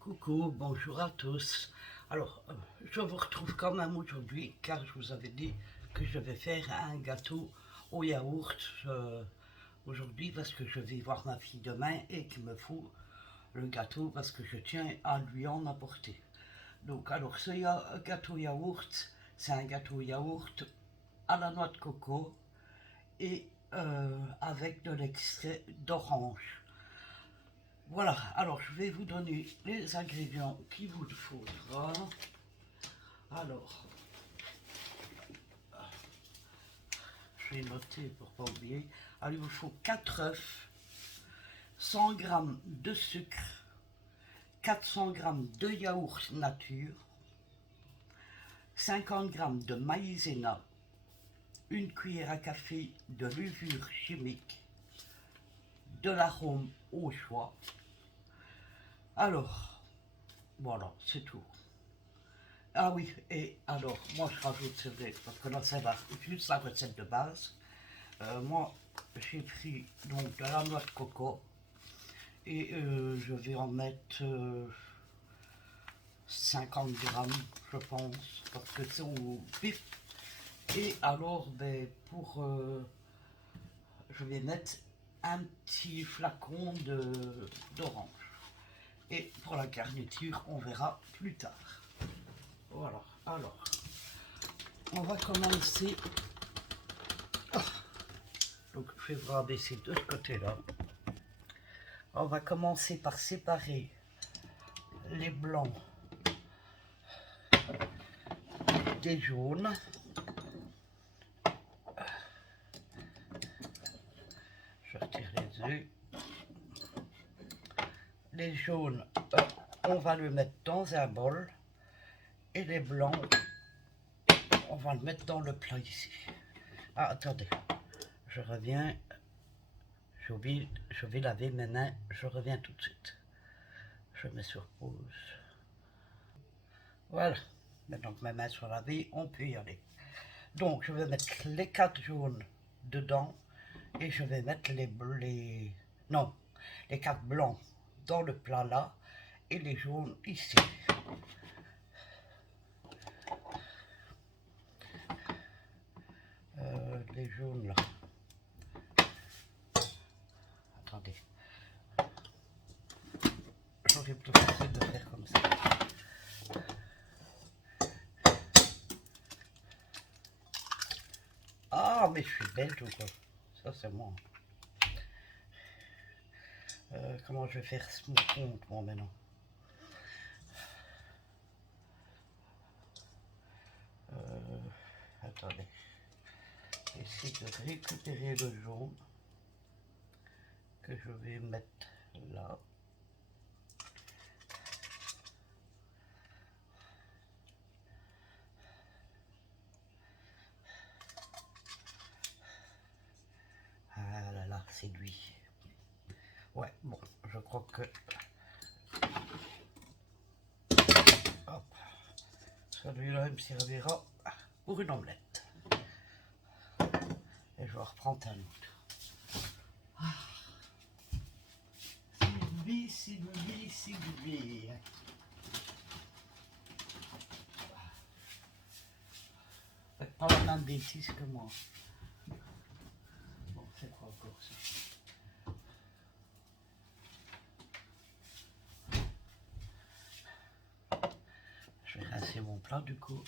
Coucou, bonjour à tous. Alors, je vous retrouve quand même aujourd'hui car je vous avais dit que je vais faire un gâteau au yaourt aujourd'hui parce que je vais voir ma fille demain et qu'il me faut le gâteau parce que je tiens à lui en apporter. Donc, alors, gâteau yaourt, c'est un gâteau yaourt à la noix de coco et avec de l'extrait d'orange. Voilà, alors je vais vous donner les ingrédients qu'il vous faudra. Alors, je vais noter pour ne pas oublier. Alors, il vous faut 4 œufs, 100 g de sucre, 400 g de yaourt nature, 50 g de maïzena, une cuillère à café de levure chimique, de l'arôme au choix. Alors, voilà, c'est tout. Ah oui, et alors, moi je rajoute, c'est vrai, parce que là c'est juste la recette de base. Moi, j'ai pris donc de la noix de coco et je vais en mettre 50 grammes, je pense, parce que c'est au pif. Et alors, ben, je vais mettre un petit flacon d'orange. Et pour la garniture, on verra plus tard. Voilà, alors, on va commencer. Donc, je vais vous rabaisser de ce côté-là. On va commencer par séparer les blancs des jaunes. Je retire les œufs. Les jaunes, on va le mettre dans un bol. Et les blancs, on va le mettre dans le plat ici. Ah, attendez, je reviens. Je vais laver mes mains. Je reviens tout de suite. Je mets sur pause. Voilà. Maintenant que mes mains sont lavées, on peut y aller. Donc, je vais mettre les 4 jaunes dedans. Et je vais mettre non, les 4 blancs dans le plat là. Et les jaunes ici. Les jaunes là. Attendez. J'aurais plutôt facile de faire comme ça. Ah, mais je suis belge ou quoi? Ça, c'est moi. Comment je vais faire mon compte, moi, maintenant? Attendez. Essayer de récupérer le jaune que je vais mettre là. Ah là là, c'est lui. Ouais, bon, je crois que... Hop. Celui-là, il me servira pour une omelette. Et je vais reprendre un autre. Ah. C'est lui. Faites pas la même bêtise que moi. Bon, c'est quoi encore ça? Je vais rincer mon plat du coup.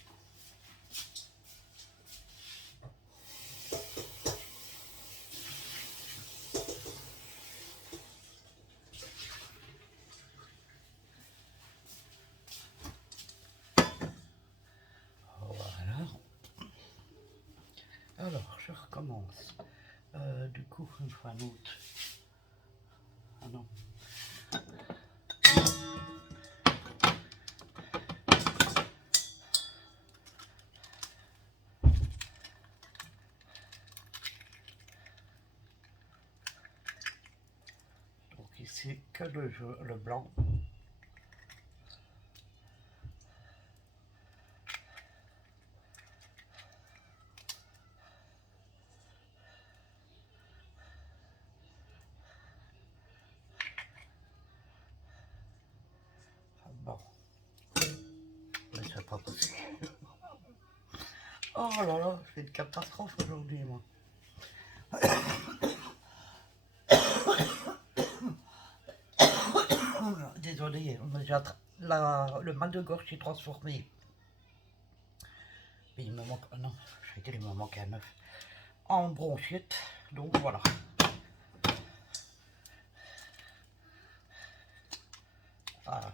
Voilà. Alors, je recommence. Du coup, une fois un autre. Ah non. Donc ici, que le blanc. Bon, mais c'est pas possible. Oh là là, je fais une catastrophe aujourd'hui, moi. Désolé, le mal de gorge s'est transformé. Mais il me manque, oh non, je vais dire, il me manque un œuf. En bronchite, donc voilà. Ah,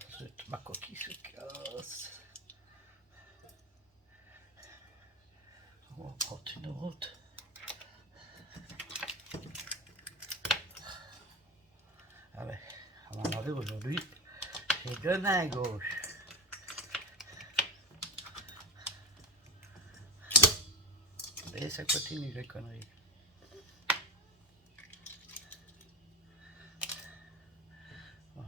ma coquille se casse. On va prendre une autre. Ah ouais, on va enlever aujourd'hui. J'ai deux mains gauche. Et ça continue les conneries. Bon,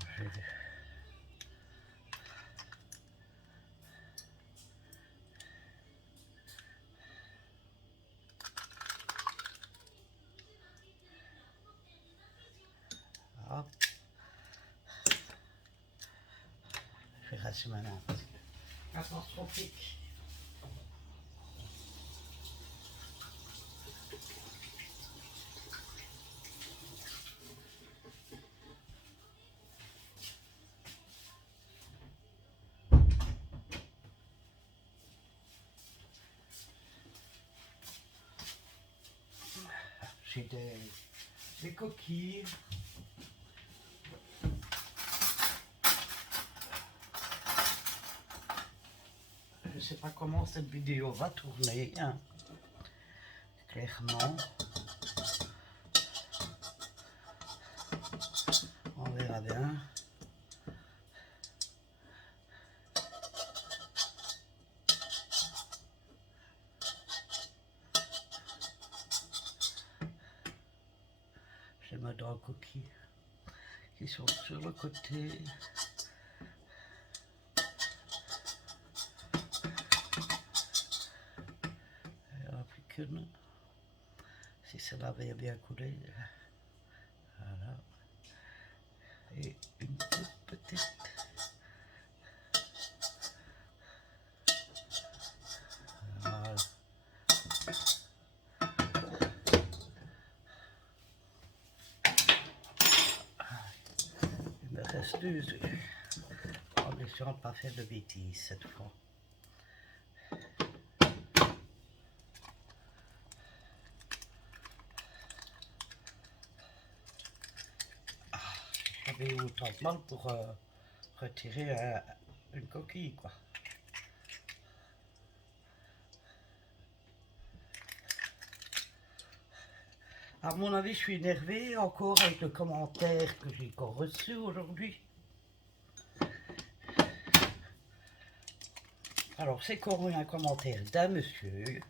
hop. Je vais rassurer maintenant parce que catastrophique. J'ai des coquilles. Je ne sais pas comment cette vidéo va tourner, hein. Clairement. On verra bien. J'ai mes deux coquilles qui sont sur le côté. Il n'y en a plus qu'une. Si celle-là avait bien coulé. Voilà. Et une toute petite. Voilà. Il me reste deux œufs. En essayant de ne pas faire de bêtises cette fois. J'avais eu autant de mal pour retirer une coquille, quoi. À mon avis, je suis énervé encore avec le commentaire que j'ai encore reçu aujourd'hui. Alors, c'est encore un commentaire d'un monsieur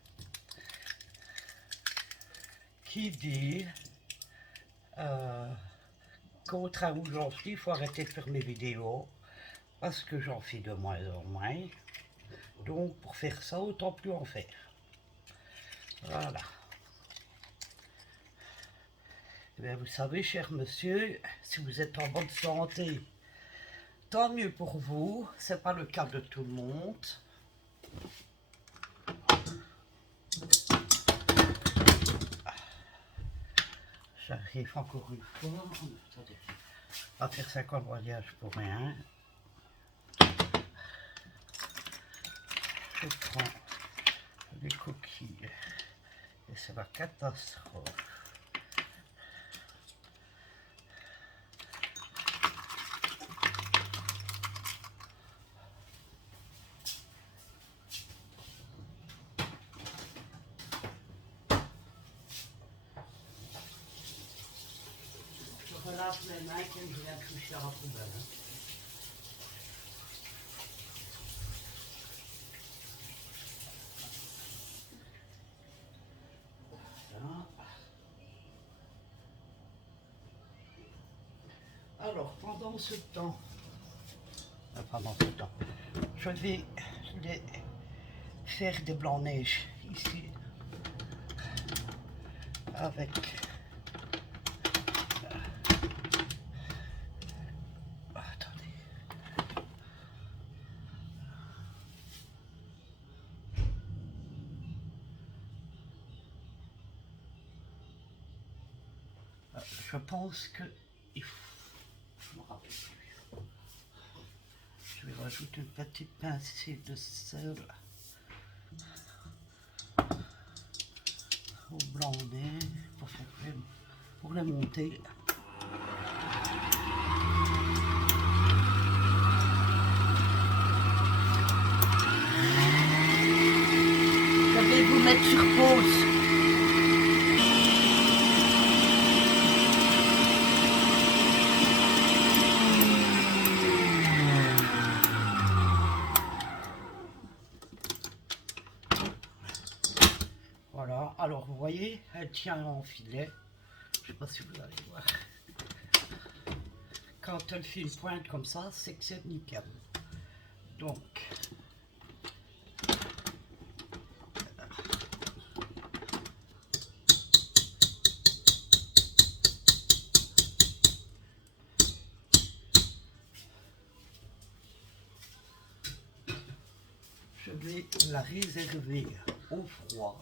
qui dit qu'au train où j'en suis, il faut arrêter de faire mes vidéos parce que j'en fais de moins en moins. Donc, pour faire ça, autant plus en faire. Voilà. Eh bien, vous savez, cher monsieur, si vous êtes en bonne santé, tant mieux pour vous. C'est pas le cas de tout le monde. J'arrive encore une fois. Attendez. On va faire 50 voyages pour rien. Je prends les coquilles. Et c'est la catastrophe. Je relâche mes mains quand je viens toucher à la poubelle. Alors, pendant ce temps, je vais faire des blancs-neiges ici avec attendez. Je pense que il faut, je me rappelle plus. Je vais rajouter une petite pincée de sel au blanc de nez pour les monter. Je vais vous mettre sur pause. Voilà, alors vous voyez, elle tient en filet. Je ne sais pas si vous allez voir. Quand elle fait une pointe comme ça, c'est que c'est nickel. Donc, je vais la réserver au froid.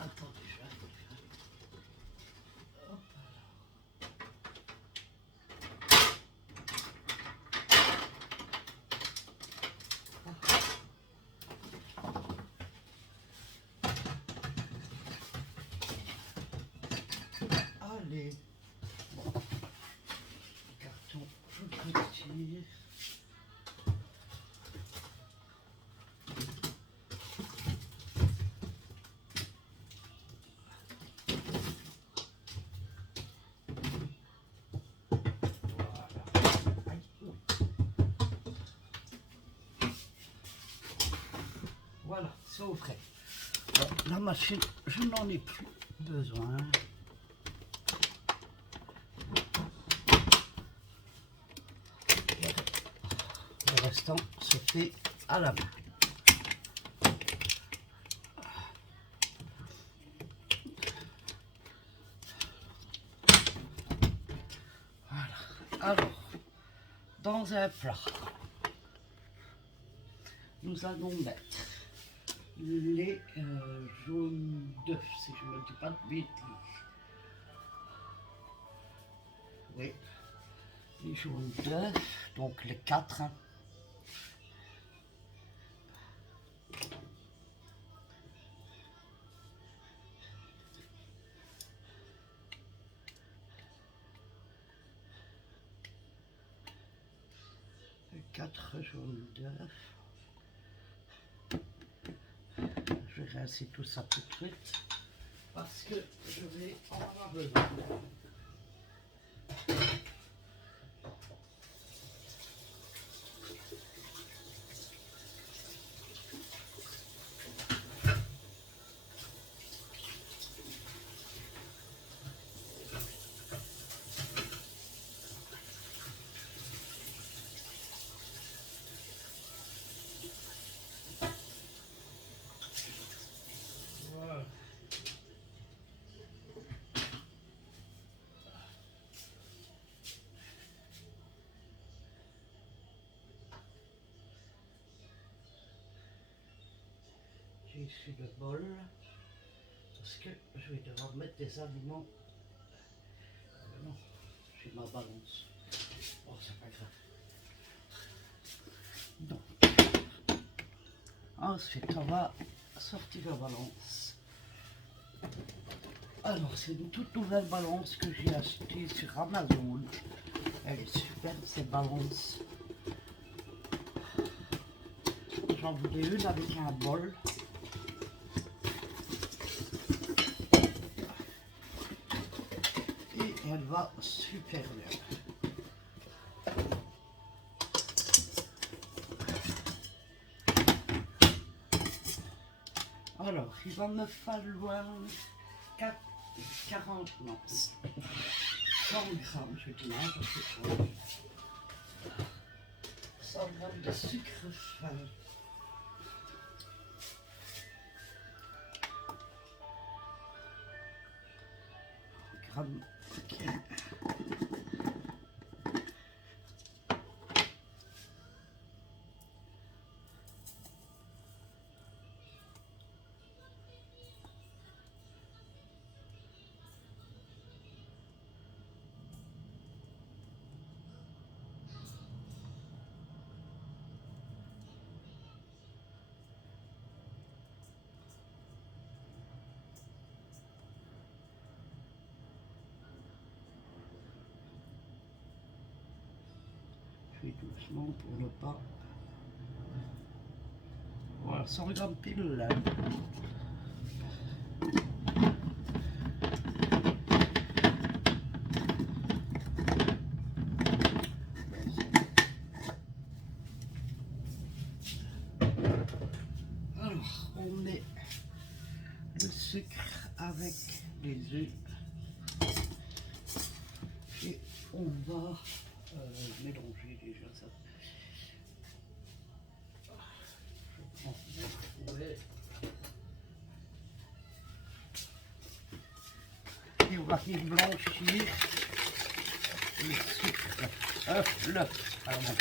Attendez, je vais hop. Allez, bon. Le carton, je le retire. Voilà, c'est au frais. Bon, la machine, je n'en ai plus besoin. Le restant se fait à la main. Voilà. Alors, dans un plat, nous allons mettre les jaunes d'œufs, si je ne dis pas de bêtises. Oui, les jaunes d'œufs, donc les 4. Hein. Les 4 jaunes d'œufs. Je vais rincer tout ça tout de suite parce que je vais en avoir besoin. Voilà. J'ai ici le bol parce que je vais devoir mettre des aliments. Non, j'ai ma balance. Oh, c'est pas grave. Donc, ensuite, on va sortir la balance. Alors, c'est une toute nouvelle balance que j'ai achetée sur Amazon. Elle est super, cette balance. J'en voulais une avec un bol. Et elle va super bien. Alors, il va me falloir 40, non, 100 grammes, je dis n'importe quoi. 100 grammes de sucre fin. Gramme, ok. doucement pour ne pas... Voilà, 100 grammes pile là. Alors, on met le sucre avec les œufs et on va mélanger déjà ça. Je prends mon fouet et on va venir blanchir le sucre, l'œuf, pardon.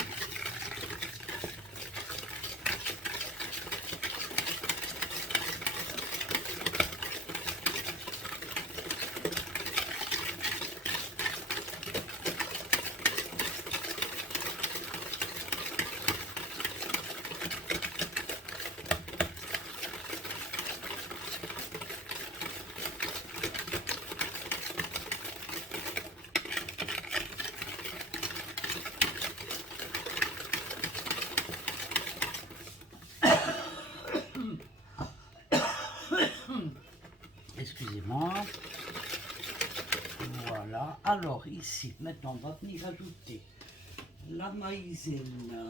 Excusez-moi. Voilà. Alors ici, maintenant, on va venir ajouter la maïzena.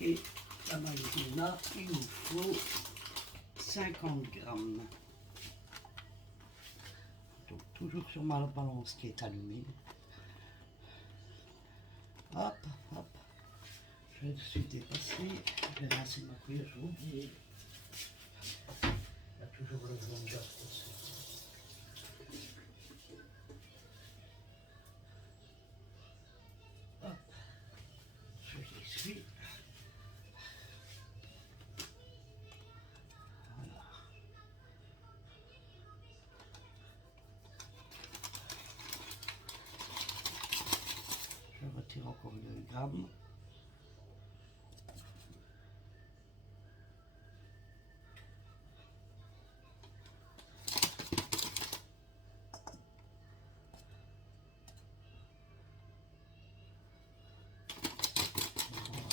Et la maïzena, il nous faut 50 grammes. Donc toujours sur ma balance qui est allumée. Hop, hop. Je suis dépassé. Je vais lancer ma cuillère, j'ai oublié. Il y a toujours le blender aussi. Hop. Je l'essuie. Voilà. Je retire encore 2 grammes.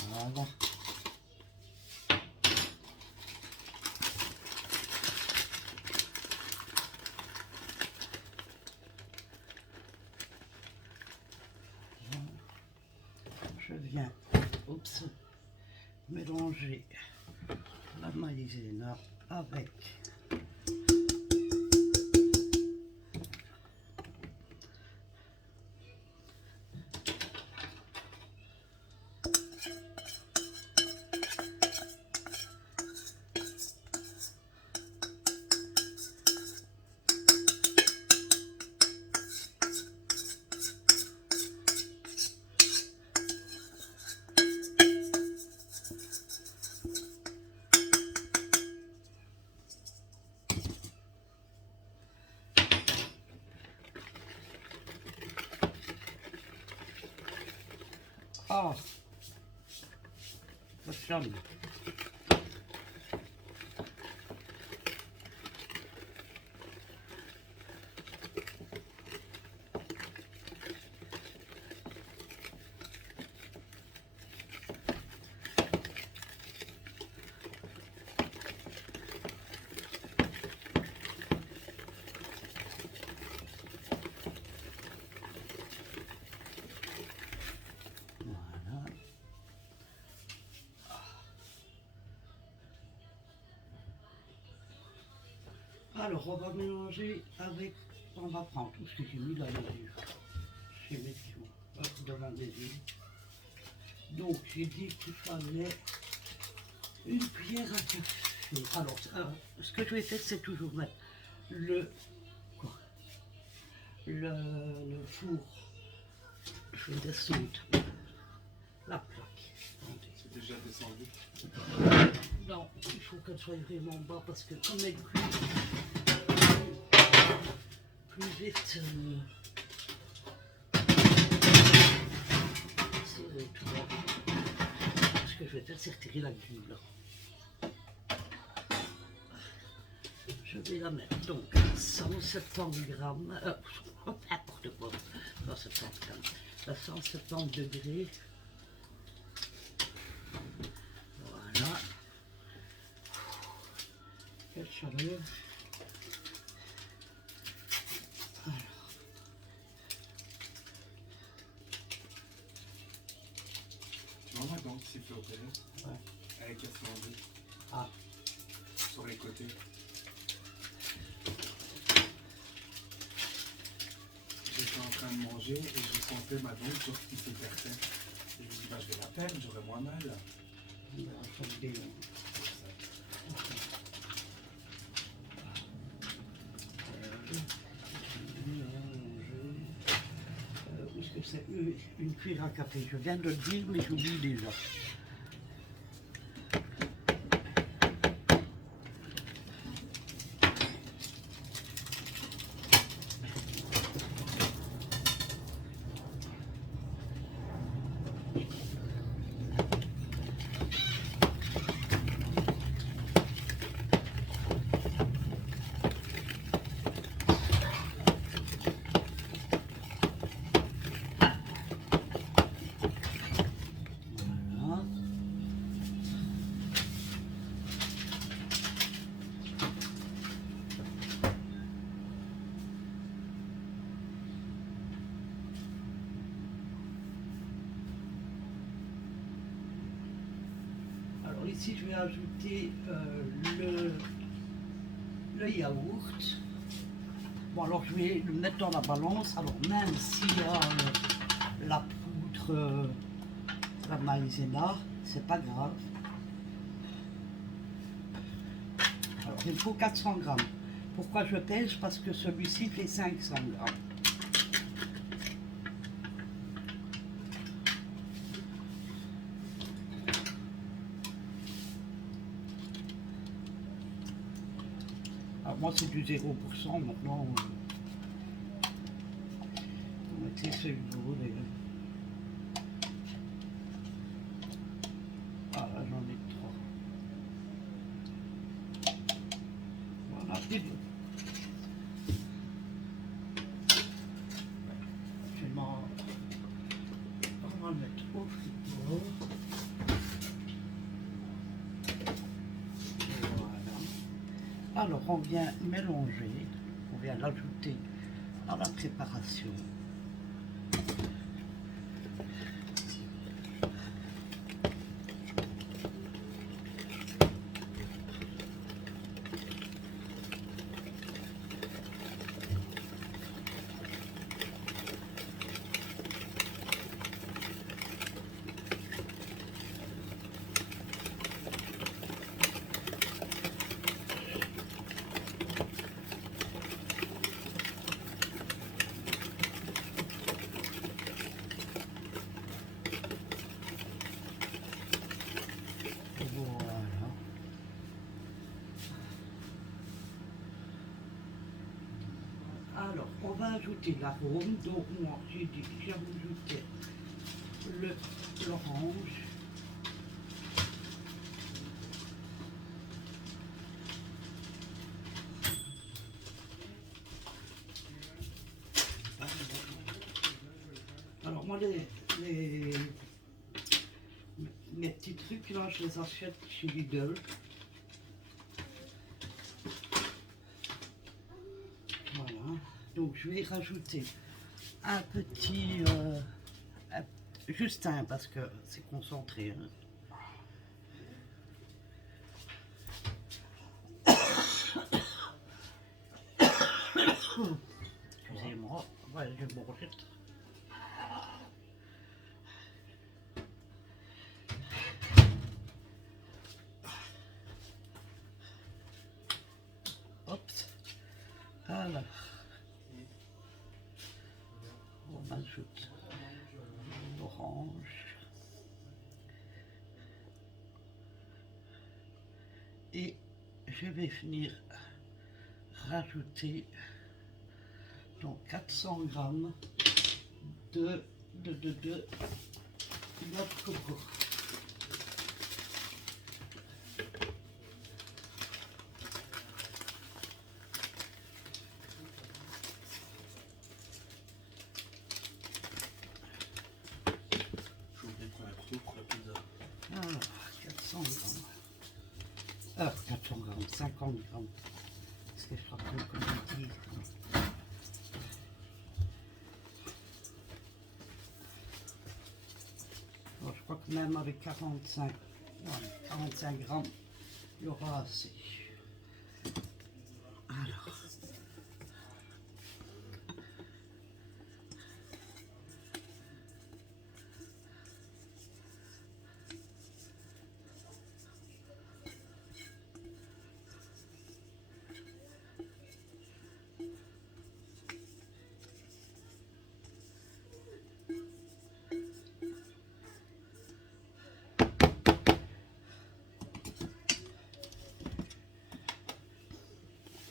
Voilà. Je viens, mélanger la maïzena avec cochonne. Alors, on va mélanger avec, on va prendre tout ce que j'ai mis dans les œufs. J'ai mis devant des œufs. Donc, j'ai dit qu'il fallait une cuillère à café. Alors, ce que je vais faire, c'est toujours mettre le four. Je descends la plaque. C'est déjà descendu? Non, il faut qu'elle soit vraiment bas parce que comme elle cuit plus vite, c'est tout là. Ce que je vais faire, c'est retirer la glu là. Je vais la mettre donc 170 grammes, n'importe quoi, 170 grammes, à 170 degrés. Voilà. Quelle chaleur. Alors. Tu vois ma dent qui s'est fait opérer? Ouais. Elle est cassée en deux. Ah. Sur les côtés. J'étais en train de manger et je sentais ma dent sur qui s'écartait. Et je me dis, bah, je vais la perdre, j'aurai moins mal. Où est-ce que c'est? Une cuillère à café. Je viens de le dire, mais j'oublie déjà. Voilà. Alors ici, je vais ajouter le yaourt. Bon, alors je vais le mettre dans la balance. Alors même s'il y a la poudre, la maïzena, c'est pas grave. Alors il faut 400 grammes. Pourquoi je pèse? Parce que celui-ci fait 500 grammes. Alors moi c'est du 0%, maintenant vous mettez ce que vous voulez. Ah là j'en ai trop. Voilà, c'est bon. On va le mettre au frigo. Voilà. Alors on vient mélanger, on vient l'ajouter à la préparation. Alors, on va ajouter l'arôme. Donc, moi, j'ai dit que j'ajoutais l'orange. Alors, moi, mes petits trucs, là, je les achète chez Lidl. Voilà. Donc, je vais rajouter un petit... juste un, parce que c'est concentré. Hein. Excusez-moi, ouais, je vais manger. Hop. Alors, on ajoute l'orange. Et je vais venir rajouter donc 400 grammes de noix de coco. 50 grammes. Parce que je crois que comme je dis. Alors, je crois que même avec 45 grammes, il y aura assez. Alors.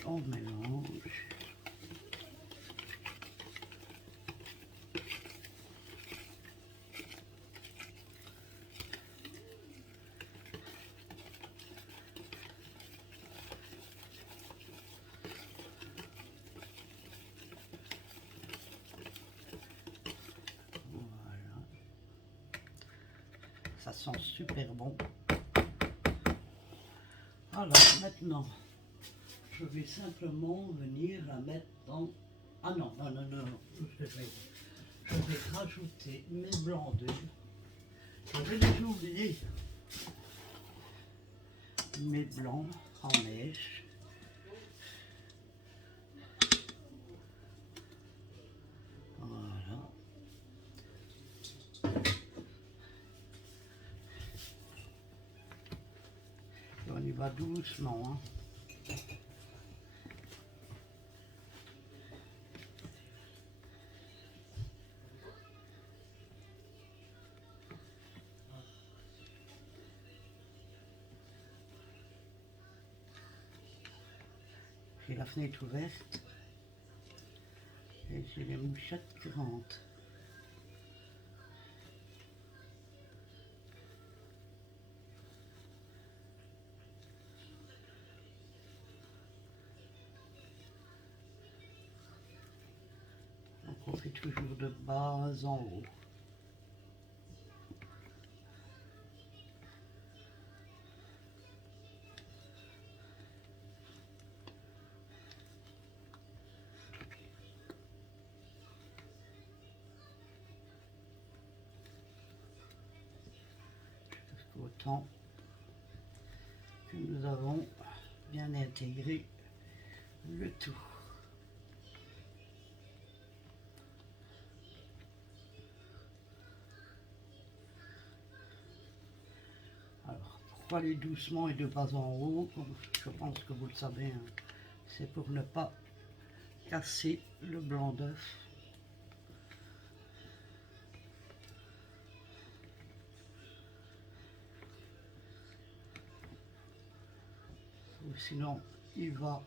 On mélange. Voilà. Ça sent super bon. Alors maintenant, je vais simplement venir la mettre dans... Ah non, non, non, non, je vais rajouter mes blancs d'œufs. J'avais déjà oublié mes blancs en neige. Voilà. Et on y va doucement, hein. J'ai la fenêtre ouverte et j'ai les mouchettes qui rentrent. Donc on fait toujours de bas en haut. Autant que nous avons bien intégré le tout. Alors, pourquoi aller doucement et de bas en haut? Je pense que vous le savez, hein. C'est pour ne pas casser le blanc d'œuf. Ou sinon, il va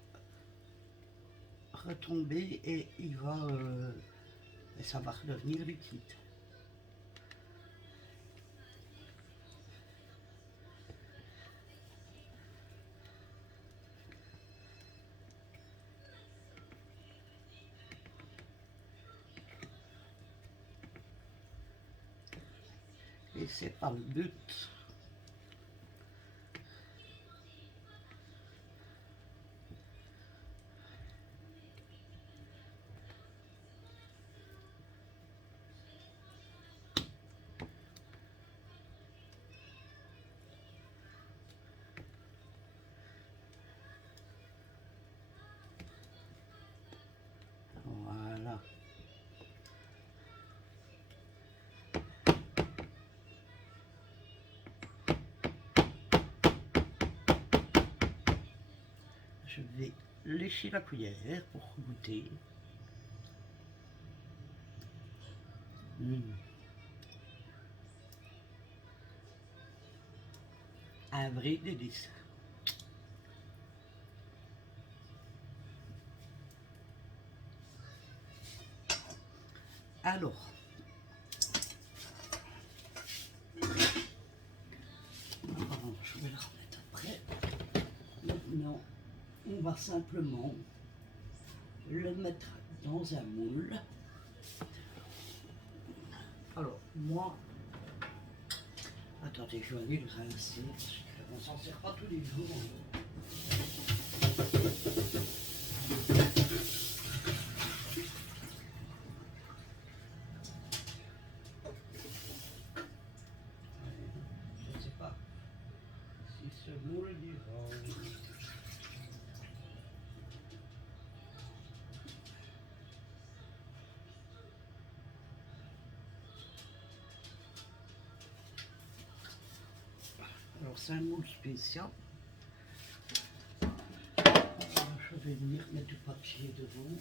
retomber et il va et ça va redevenir liquide. Et c'est pas le but. Voilà. Je vais lécher la cuillère pour goûter. Un vrai délice. Alors, je vais la remettre après. Maintenant, on va simplement le mettre dans un moule. Alors, moi, attendez, je vais aller le rincer, parce qu'on s'en sert pas tous les jours. Je ne sais pas si ce moule dira. Alors c'est un moule spécial. Je vais venir mettre du papier devant.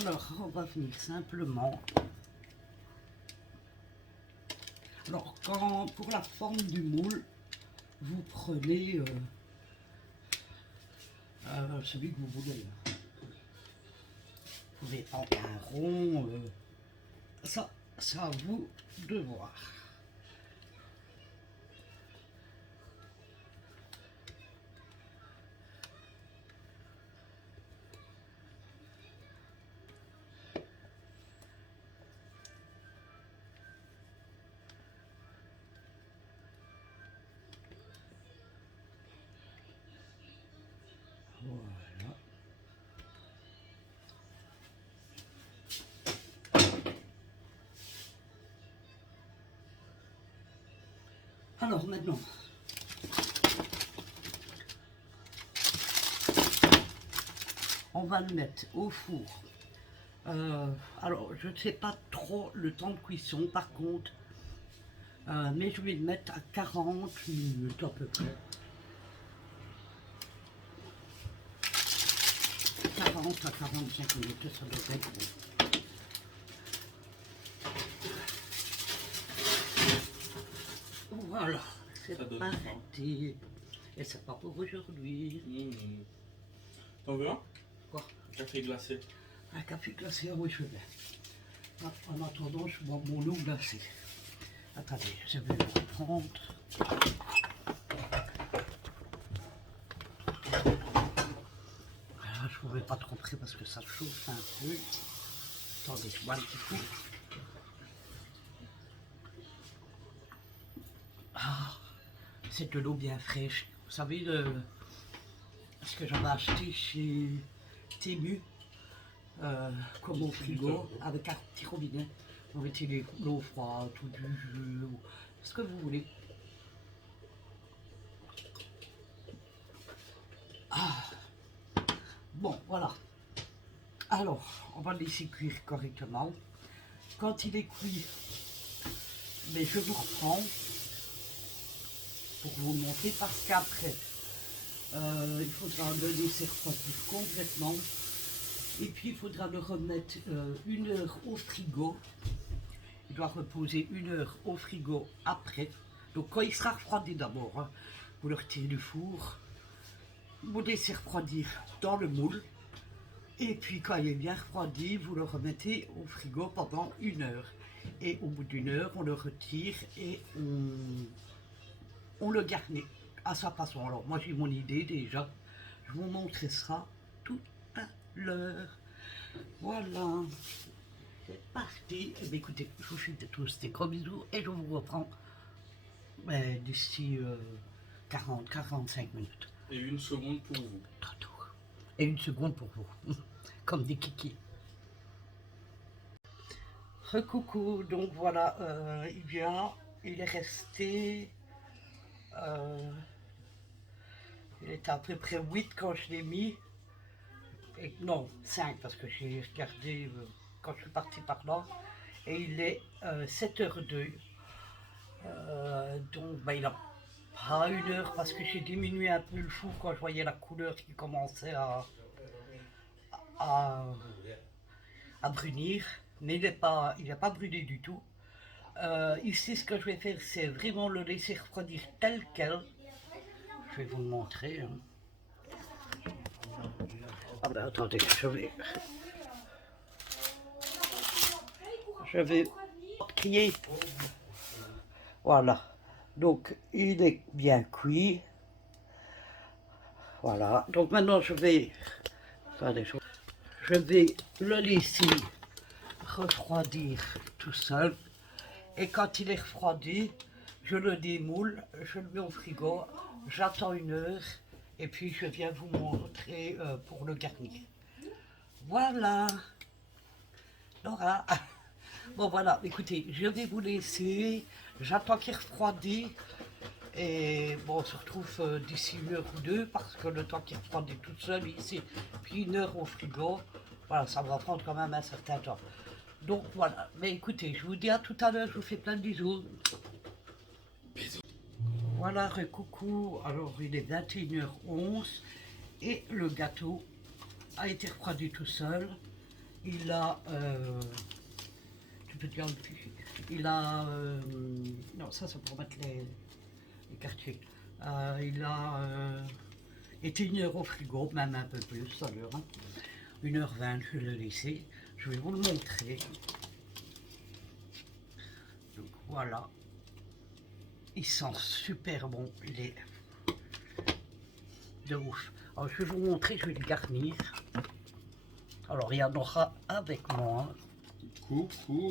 Alors, on va venir simplement. Alors, pour la forme du moule, vous prenez celui que vous voulez. Vous pouvez prendre un rond. Ça, c'est à vous de voir. Voilà. Alors maintenant, on va le mettre au four. Alors, je ne sais pas trop le temps de cuisson par contre, mais je vais le mettre à 40 minutes à peu près. 40 à 45 minutes, ça devrait être bon. Voilà, c'est parti. Et c'est pas pour aujourd'hui. T'en veux un? Quoi? Café glacé. Un café glacé, oui, je vais. En attendant, je bois mon eau glacée. Attendez, je vais le reprendre. Voilà, je ne pouvais pas trop près parce que ça chauffe un peu. Attendez, je bois un petit coup. Ah, c'est de l'eau bien fraîche. Vous savez, ce que j'avais acheté chez Temu, comme au frigo, avec un petit robinet. Vous mettez l'eau froide ou du jus, ou ce que vous voulez. Ah. Bon, voilà. Alors, on va le laisser cuire correctement. Quand il est cuit, mais je vous reprends pour vous montrer parce qu'après, il faudra le laisser refroidir complètement. Et puis, il faudra le remettre 1 heure au frigo. Il doit reposer 1 heure au frigo après. Donc, quand il sera refroidi d'abord, hein, vous le retirez du four. Vous le laissez refroidir dans le moule. Et puis, quand il est bien refroidi, vous le remettez au frigo pendant 1 heure. Et au bout d'1 heure, on le retire et on le garnit à sa façon. Alors, moi, j'ai mon idée déjà. Je vous montrerai ça tout à l'heure. Voilà. C'est parti. Eh bien, écoutez, je vous fais tous des gros bisous et je vous reprends d'ici 40-45 minutes. Et 1 seconde pour vous. Tantôt. Et 1 seconde pour vous. Comme des kikis. Recoucou, donc voilà, il y a il est resté... il était à peu près 8 quand je l'ai mis. Et, non, 5 parce que j'ai regardé quand je suis parti par là. Et il est 7h02. Donc il n'a pas 1 heure parce que j'ai diminué un peu le four quand je voyais la couleur qui commençait à, à brunir. Mais il n'est pas brûlé du tout. Ici, ce que je vais faire, c'est vraiment le laisser refroidir tel quel. Je vais vous le montrer. Hein. Ah ben attendez, je vais crier. Voilà. Donc, il est bien cuit. Voilà. Donc maintenant, je vais le laisser refroidir tout seul. Et quand il est refroidi, je le démoule, je le mets au frigo, j'attends 1 heure et puis je viens vous montrer pour le garnir. Voilà, Laura. Bon voilà, écoutez, je vais vous laisser, j'attends qu'il refroidit et bon, on se retrouve d'ici 1 heure ou 2 parce que le temps qu'il refroidit tout seul ici, puis 1 heure au frigo, voilà, ça va prendre quand même un certain temps. Donc voilà, mais écoutez, je vous dis à tout à l'heure, je vous fais plein de bisous. Bisous. Voilà, coucou, alors il est 21h11 et le gâteau a été refroidi tout seul. Il a, tu peux dire le fichier, il a, non ça c'est pour mettre les quartiers. Il a été 1 heure au frigo, même un peu plus à l'heure. Hein. 1h20, je vais le laisser. Je vais vous le montrer. Donc voilà. Il sent super bon. Il est de ouf. Alors je vais vous montrer, je vais le garnir. Alors il y en aura avec moi. Coucou.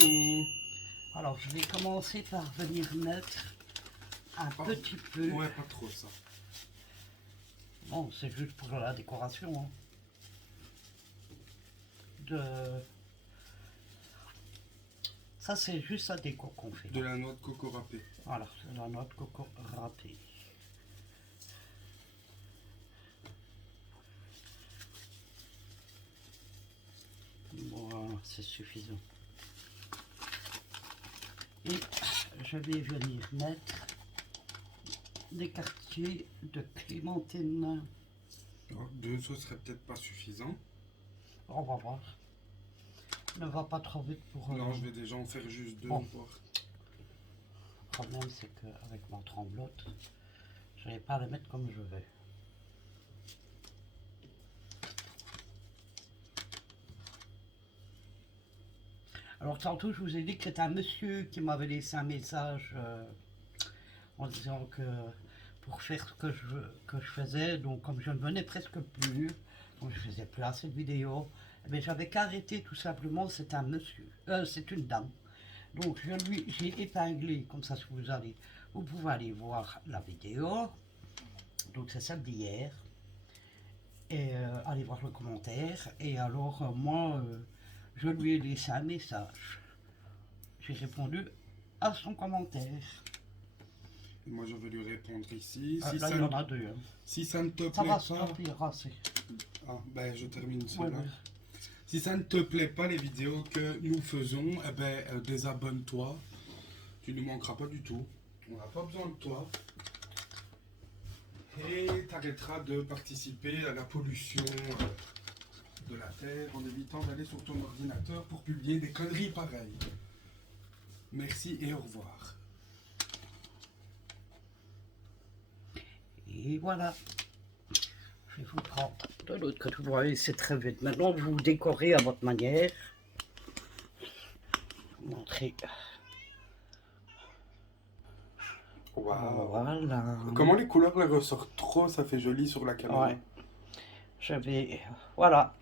Alors je vais commencer par venir mettre un petit peu. Ouais, pas trop ça. Bon, c'est juste pour la décoration. Hein. Ça, c'est juste la déco qu'on fait. De la noix de coco râpée. Voilà, c'est la noix de coco râpée. Voilà, c'est suffisant. Et je vais venir mettre des quartiers de clémentine. Alors, 2, ce serait peut-être pas suffisant. On va voir. Ne va pas trop vite pour... Non, je vais déjà en faire juste 2. Bon. Voir. Le problème, c'est qu'avec mon tremblote, je n'allais pas le mettre comme je veux. Alors, tantôt, je vous ai dit que c'était un monsieur qui m'avait laissé un message en disant que pour faire ce que je faisais, donc comme je ne venais presque plus, donc je faisais plus assez de vidéos, mais j'avais qu'arrêté tout simplement, c'est un monsieur, c'est une dame. Donc j'ai épinglé, comme ça vous pouvez aller voir la vidéo, donc c'est celle d'hier, et aller voir le commentaire, et alors moi, je lui ai laissé un message, j'ai répondu à son commentaire. Moi, je vais lui répondre ici. Si là, il y en a 2. Hein. Si ça ne te plaît ça va pas... se remplir assez. Ah, ben, je termine cela. Ouais. Si ça ne te plaît pas, les vidéos que nous faisons, eh ben, désabonne-toi. Tu ne manqueras pas du tout. On n'a pas besoin de toi. Et tu arrêteras de participer à la pollution de la Terre en évitant d'aller sur ton ordinateur pour publier des conneries pareilles. Merci et au revoir. Et voilà. Je vais vous prendre de l'autre côté. Vous voyez, c'est très vite. Maintenant, vous décorez à votre manière. Montrez. Wow. Voilà. Comment les couleurs les ressortent trop, ça fait joli sur la caméra. Ouais. Je vais... Voilà.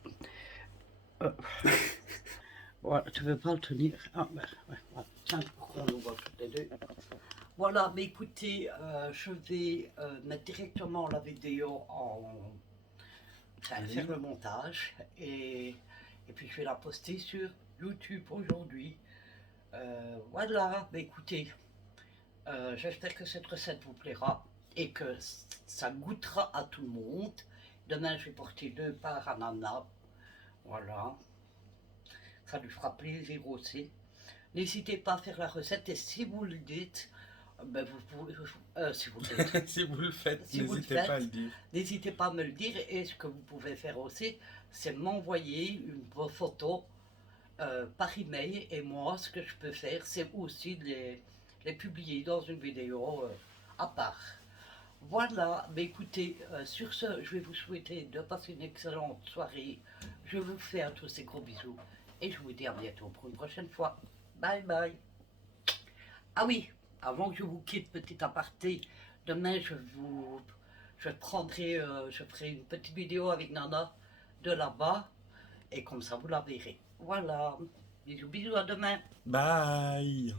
Voilà, tu veux pas le tenir? Ah, ben, ouais, voilà. Tiens, pour qu'on nous voit toutes les deux. Voilà, mais écoutez, je vais mettre directement la vidéo faire le montage et puis je vais la poster sur YouTube aujourd'hui. Voilà, mais écoutez, J'espère que cette recette vous plaira et que ça goûtera à tout le monde. Demain, je vais porter 2 parts ananas. Voilà. Ça lui fera plaisir aussi. N'hésitez pas à faire la recette et si vous le dites, ben vous pouvez, si vous le dites, Si vous le faites, si vous le n'hésitez pas à le faites, dire. n'hésitez pas à me le dire. Et ce que vous pouvez faire aussi, c'est m'envoyer vos photos par email. Et moi, ce que je peux faire, c'est aussi de les publier dans une vidéo à part. Voilà, mais écoutez, sur ce, je vais vous souhaiter de passer une excellente soirée. Je vous fais à tous ces gros bisous et je vous dis à bientôt pour une prochaine fois. Bye bye. Ah oui, avant que je vous quitte, petit aparté, demain je prendrai, je ferai une petite vidéo avec Nana de là-bas et comme ça vous la verrez. Voilà, bisous bisous, à demain. Bye.